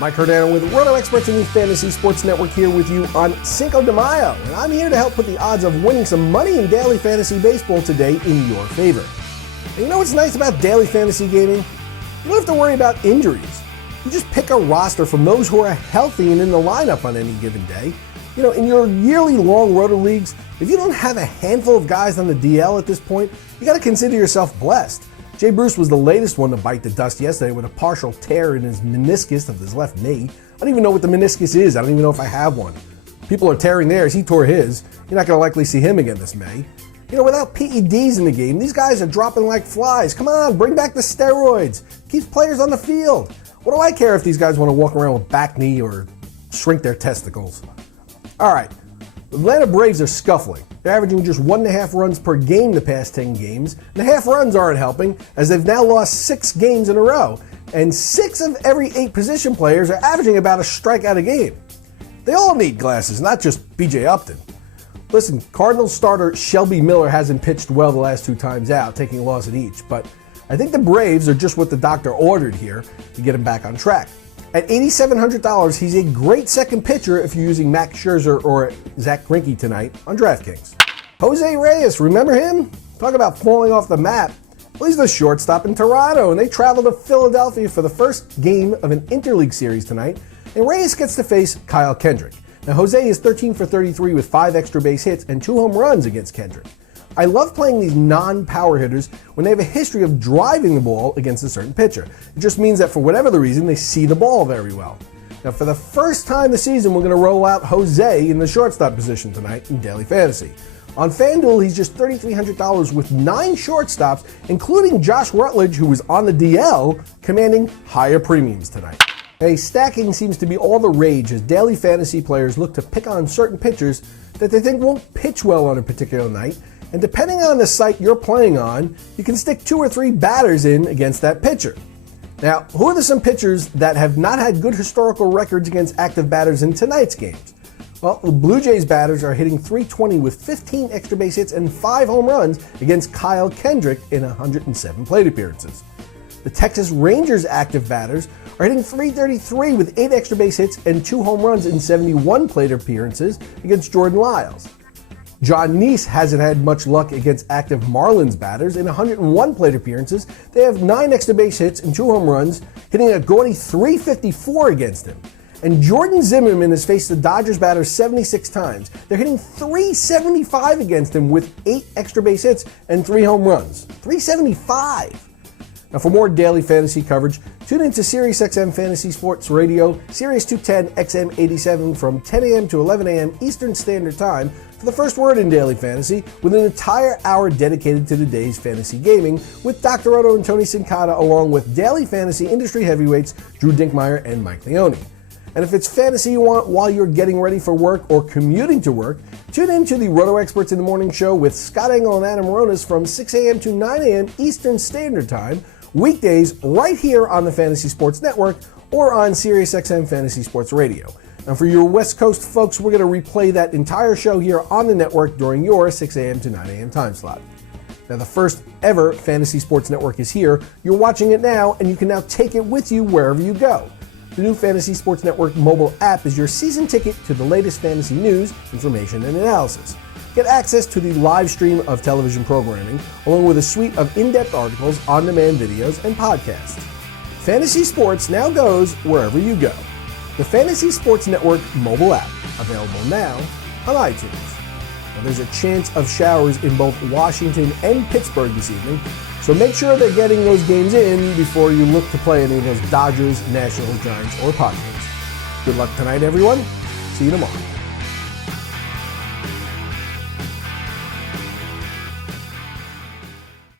Mike Cardano with Roto Experts in the Fantasy Sports Network here with you on Cinco de Mayo, and I'm here to help put the odds of winning some money in daily fantasy baseball today in your favor. And you know what's nice about daily fantasy gaming? You don't have to worry about injuries. You just pick a roster from those who are healthy and in the lineup on any given day. You know, in your yearly long Roto leagues, if you don't have a handful of guys on the DL at this point, you got to consider yourself blessed. Jay Bruce was the latest one to bite the dust yesterday with a partial tear in his meniscus of his left knee. I don't even know what the meniscus is. I don't even know if I have one. People are tearing theirs. He tore his. You're not going to likely see him again this May. You know, without PEDs in the game, these guys are dropping like flies. Come on, bring back the steroids. Keeps players on the field. What do I care if these guys want to walk around with back knee or shrink their testicles? All right, the Atlanta Braves are scuffling. They're averaging just 1.5 runs per game the past 10 games. And the half runs aren't helping, as they've now lost 6 games in a row. And 6 of every 8 position players are averaging about a strikeout a game. They all need glasses, not just B.J. Upton. Listen, Cardinals starter Shelby Miller hasn't pitched well the last 2 times out, taking a loss at each. But I think the Braves are just what the doctor ordered here to get him back on track. At $8,700, he's a great second pitcher if you're using Max Scherzer or Zach Greinke tonight on DraftKings. Jose Reyes, remember him? Talk about falling off the map. Well, he's the shortstop in Toronto, and they travel to Philadelphia for the first game of an interleague series tonight, and Reyes gets to face Kyle Kendrick. Now, Jose is 13 for 33 with 5 extra base hits and 2 home runs against Kendrick. I love playing these non-power hitters when they have a history of driving the ball against a certain pitcher. It just means that for whatever the reason, they see the ball very well. Now, for the first time this season, we're going to roll out Jose in the shortstop position tonight in daily fantasy. On FanDuel, he's just $3,300 with 9 shortstops, including Josh Rutledge, who was on the DL, commanding higher premiums tonight. Hey, stacking seems to be all the rage as daily fantasy players look to pick on certain pitchers that they think won't pitch well on a particular night. And depending on the site you're playing on, you can stick 2 or 3 batters in against that pitcher. Now, who are some pitchers that have not had good historical records against active batters in tonight's games? Well, the Blue Jays batters are hitting .320 with 15 extra base hits and 5 home runs against Kyle Kendrick in 107 plate appearances. The Texas Rangers active batters are hitting .333 with 8 extra base hits and 2 home runs in 71 plate appearances against Jordan Lyles. John Neese hasn't had much luck against active Marlins batters. In 101 plate appearances, they have 9 extra base hits and 2 home runs, hitting a gaudy .354 against him. And Jordan Zimmerman has faced the Dodgers batters 76 times. They're hitting .375 against him with 8 extra base hits and 3 home runs. .375! Now, for more daily fantasy coverage, tune into SiriusXM Fantasy Sports Radio, Sirius 210 XM87 from 10 a.m. to 11 a.m. Eastern Standard Time for the first word in daily fantasy, with an entire hour dedicated to the day's fantasy gaming with Dr. Otto and Tony Sincata, along with daily fantasy industry heavyweights Drew Dinkmeyer and Mike Leone. And if it's fantasy you want while you're getting ready for work or commuting to work, tune in to the Roto Experts in the Morning Show with Scott Engel and Adam Ronis from 6 a.m. to 9 a.m. Eastern Standard Time, weekdays right here on the Fantasy Sports Network or on SiriusXM Fantasy Sports Radio. And for your West Coast folks, we're going to replay that entire show here on the network during your 6 a.m. to 9 a.m. time slot. Now, the first ever Fantasy Sports Network is here. You're watching it now, and you can now take it with you wherever you go. The new Fantasy Sports Network mobile app is your season ticket to the latest fantasy news, information, and analysis. Get access to the live stream of television programming, along with a suite of in-depth articles, on-demand videos, and podcasts. Fantasy Sports now goes wherever you go. The Fantasy Sports Network mobile app, available now on iTunes. Now, there's a chance of showers in both Washington and Pittsburgh this evening, so make sure they're getting those games in before you look to play any of those Dodgers, Nationals, Giants, or Padres. Good luck tonight, everyone. See you tomorrow.